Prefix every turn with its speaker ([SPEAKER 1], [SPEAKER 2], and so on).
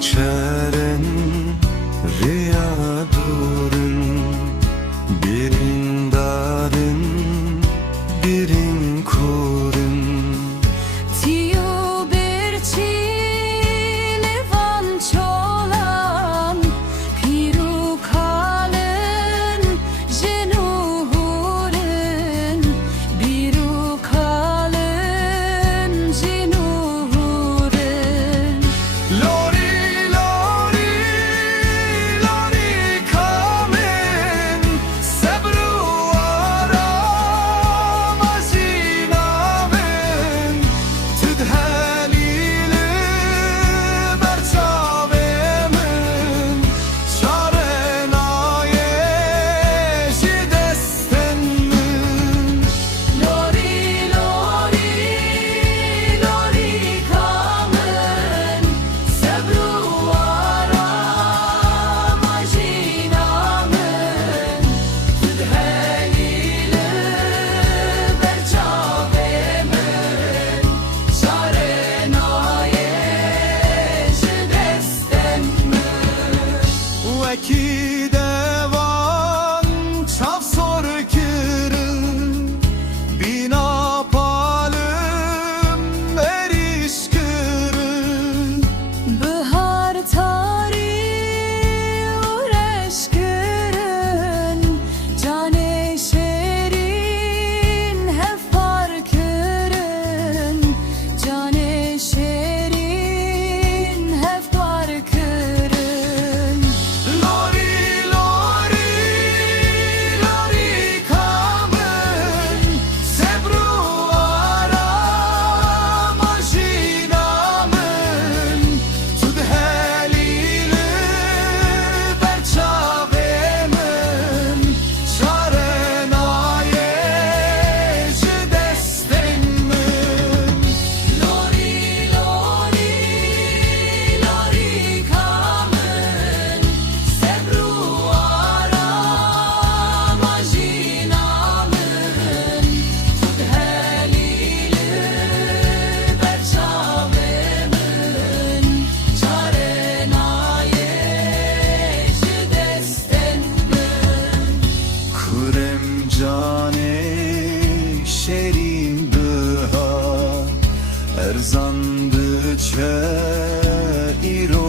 [SPEAKER 1] chat Veki devan cane şerim büha Erzandı çe iro